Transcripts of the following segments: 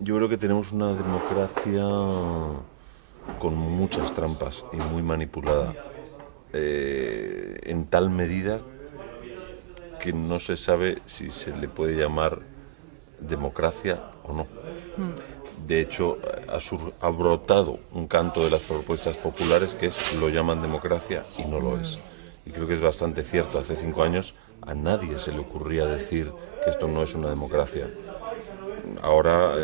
Yo creo que tenemos una democracia con muchas trampas y muy manipulada, en tal medida que no se sabe si se le puede llamar democracia o no. Mm, De hecho, ha brotado un canto de las propuestas populares que es lo llaman democracia y no lo mm, es. Y creo que es bastante cierto. Hace 5 años a nadie se le ocurría decir que esto no es una democracia. Ahora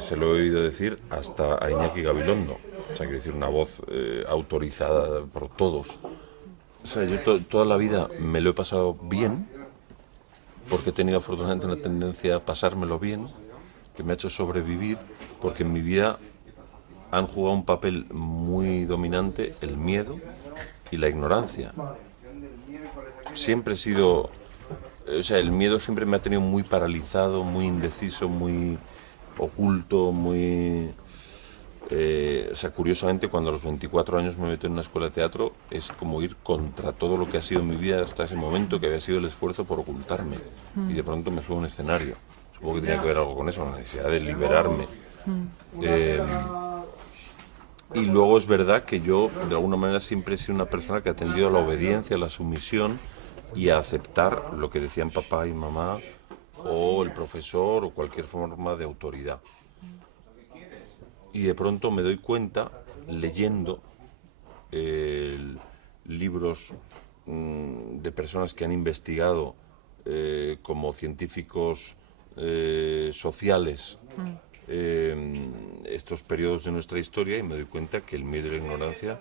se lo he oído decir hasta a Iñaki Gabilondo. O sea, quiero decir, una voz autorizada por todos. O sea, yo toda la vida me lo he pasado bien, porque he tenido afortunadamente una tendencia a pasármelo bien, que me ha hecho sobrevivir, porque en mi vida han jugado un papel muy dominante el miedo y la ignorancia. Siempre he sido, o sea, el miedo siempre me ha tenido muy paralizado, muy indeciso, muy oculto, muy... o sea, curiosamente, cuando a los 24 años me meto en una escuela de teatro, es como ir contra todo lo que ha sido mi vida hasta ese momento, que había sido el esfuerzo por ocultarme. Y de pronto me subo a un escenario. Supongo que tenía que ver algo con eso, la necesidad de liberarme. mm, Eh, y luego es verdad que yo, de alguna manera, siempre he sido una persona que ha tendido a la obediencia, a la sumisión y a aceptar lo que decían papá y mamá o el profesor o cualquier forma de autoridad. Y de pronto me doy cuenta, leyendo eh, libros de personas que han investigado como científicos sociales mm. estos periodos de nuestra historia, y me doy cuenta que el miedo y la ignorancia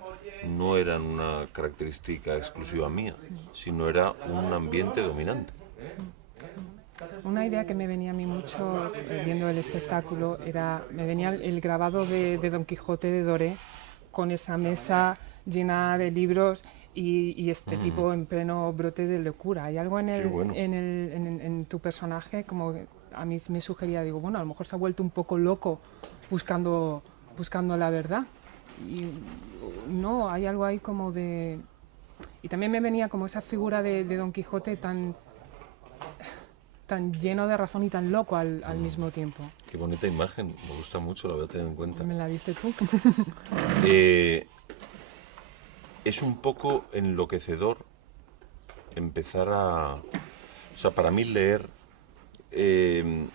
no eran una característica exclusiva mía, sino era un ambiente dominante. Una idea que me venía a mí mucho viendo el espectáculo era, me venía el grabado de Don Quijote de Doré con esa mesa llena de libros y este tipo en pleno brote de locura. Hay algo Qué bueno. en tu personaje como que a mí me sugería, digo, bueno, a lo mejor se ha vuelto un poco loco buscando, buscando la verdad. Y no, hay algo ahí como de... Y también me venía como esa figura de Don Quijote tan lleno de razón y tan loco al mismo tiempo. Qué bonita imagen, me gusta mucho, la voy a tener en cuenta. ¿Me la diste tú? Eh, es un poco enloquecedor empezar a... O sea, para mí leer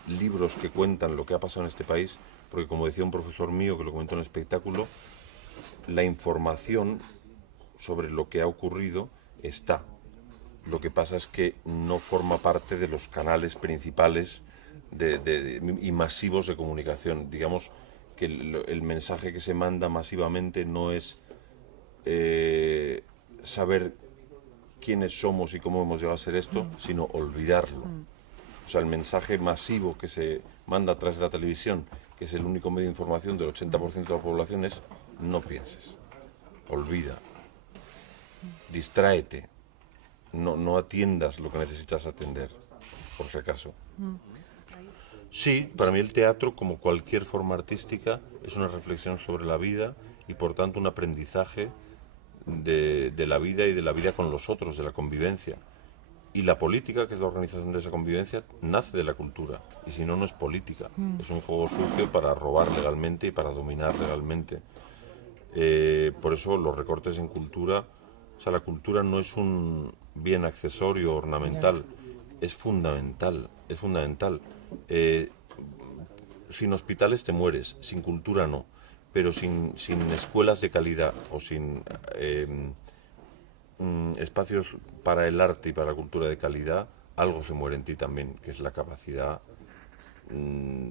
libros que cuentan lo que ha pasado en este país, porque como decía un profesor mío que lo comentó en el espectáculo, la información sobre lo que ha ocurrido está. Lo que pasa es que no forma parte de los canales principales y masivos de comunicación. Digamos que el mensaje que se manda masivamente no es saber quiénes somos y cómo hemos llegado a ser esto, sino olvidarlo. O sea, el mensaje masivo que se manda a través de la televisión, que es el único medio de información del 80% de la población, es no pienses, olvida, distráete, no atiendas lo que necesitas atender, por si acaso. Sí, para mí el teatro, como cualquier forma artística, es una reflexión sobre la vida y por tanto un aprendizaje de la vida y de la vida con los otros, de la convivencia. Y la política, que es la organización de esa convivencia, nace de la cultura. Y si no, no es política. Es un juego sucio para robar legalmente y para dominar legalmente. Por eso los recortes en cultura, o sea, la cultura no es un bien accesorio Ya. ornamental, es fundamental, es fundamental. Eh, Sin hospitales te mueres, sin cultura no, pero sin escuelas de calidad o sin espacios para el arte y para la cultura de calidad, algo se muere en ti también, que es la capacidad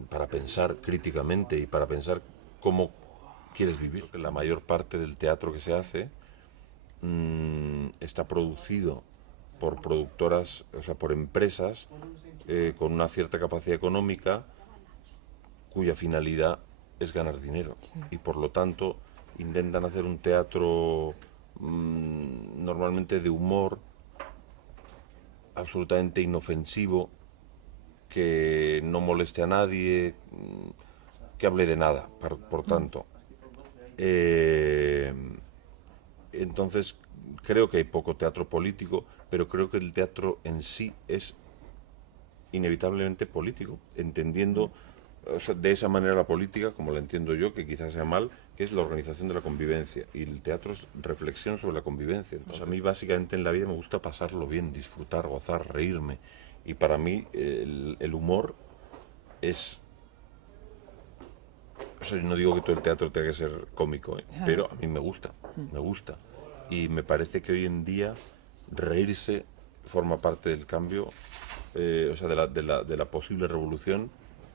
para pensar críticamente y para pensar cómo quieres vivir. La mayor parte del teatro que se hace está producido por productoras, o sea, por empresas con una cierta capacidad económica cuya finalidad es ganar dinero. Sí. Y por lo tanto intentan hacer un teatro normalmente de humor, absolutamente inofensivo, que no moleste a nadie, que hable de nada, por Mm, tanto. Eh, entonces, creo que hay poco teatro político, pero creo que el teatro en sí es inevitablemente político, entendiendo o sea, de esa manera la política, como la entiendo yo, que quizás sea mal, que es la organización de la convivencia. Y el teatro es reflexión sobre la convivencia. Entonces, a mí básicamente en la vida me gusta pasarlo bien, disfrutar, gozar, reírme. Y para mí el humor es... O sea, yo no digo que todo el teatro tenga que ser cómico, pero a mí me gusta, me gusta. Y me parece que hoy en día reírse forma parte del cambio, o sea, de la posible revolución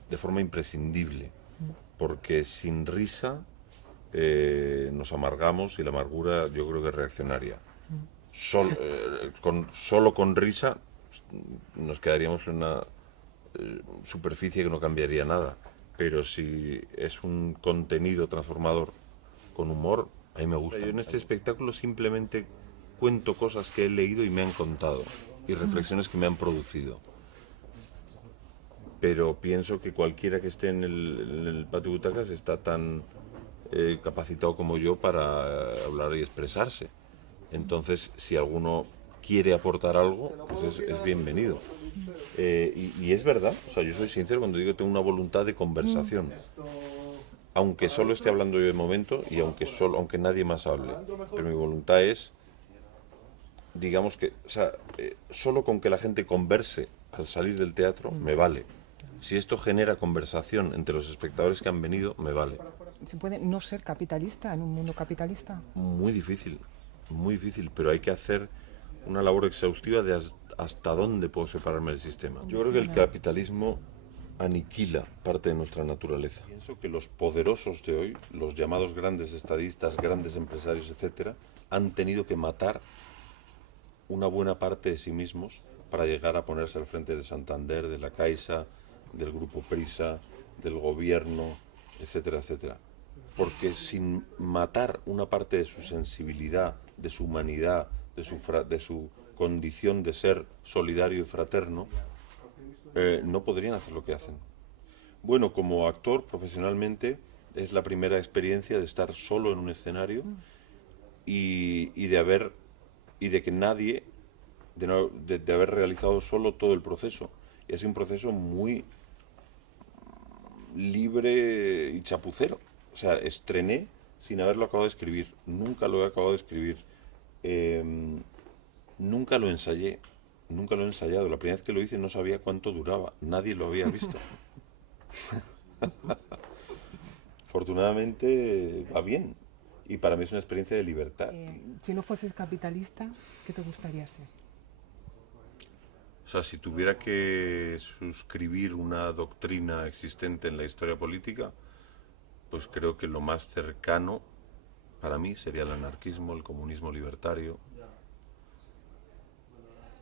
de forma imprescindible. Porque sin risa nos amargamos y la amargura yo creo que es reaccionaria. Solo con risa nos quedaríamos en una superficie que no cambiaría nada. Pero si es un contenido transformador con humor, a mí me gusta. Yo en este espectáculo simplemente cuento cosas que he leído y me han contado, y reflexiones que me han producido. Pero pienso que cualquiera que esté en el patio de butacas está tan capacitado como yo para hablar y expresarse. Entonces, si alguno quiere aportar algo, pues es bienvenido. Y es verdad, o sea, yo soy sincero cuando digo que tengo una voluntad de conversación. Aunque solo esté hablando yo de momento y aunque nadie más hable. Pero mi voluntad es, digamos que, o sea, solo con que la gente converse al salir del teatro me vale. Si esto genera conversación entre los espectadores que han venido, me vale. ¿Se puede no ser capitalista en un mundo capitalista? Muy difícil, pero hay que hacer una labor exhaustiva de hasta dónde puedo separarme del sistema. Yo creo que el capitalismo aniquila parte de nuestra naturaleza. Pienso que los poderosos de hoy, los llamados grandes estadistas, grandes empresarios, etcétera, han tenido que matar una buena parte de sí mismos para llegar a ponerse al frente de Santander, de la Caixa, del Grupo Prisa, del gobierno, etcétera, etcétera. Porque sin matar una parte de su sensibilidad, de su humanidad, de su condición de ser solidario y fraterno, no podrían hacer lo que hacen. Bueno, como actor, profesionalmente, es la primera experiencia de estar solo en un escenario y de que nadie, de haber realizado solo todo el proceso. Y es un proceso muy libre y chapucero. O sea, estrené sin haberlo acabado de escribir. Nunca lo he acabado de escribir. Nunca lo ensayé. Nunca lo he ensayado. La primera vez que lo hice no sabía cuánto duraba. Nadie lo había visto. Afortunadamente va bien. Y para mí es una experiencia de libertad. Si no fueses capitalista, ¿qué te gustaría ser? O sea, si tuviera que suscribir una doctrina existente en la historia política, pues creo que lo más cercano para mí sería el anarquismo, el comunismo libertario.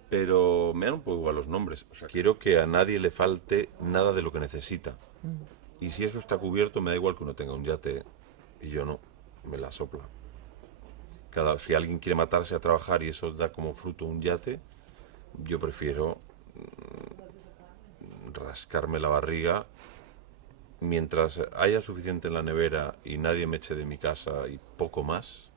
Pero me dan un poco igual los nombres. O sea, quiero que a nadie le falte nada de lo que necesita. Y si eso está cubierto, me da igual que uno tenga un yate y yo no, me la sopla. Si alguien quiere matarse a trabajar y eso da como fruto un yate, yo prefiero rascarme la barriga mientras haya suficiente en la nevera y nadie me eche de mi casa y poco más.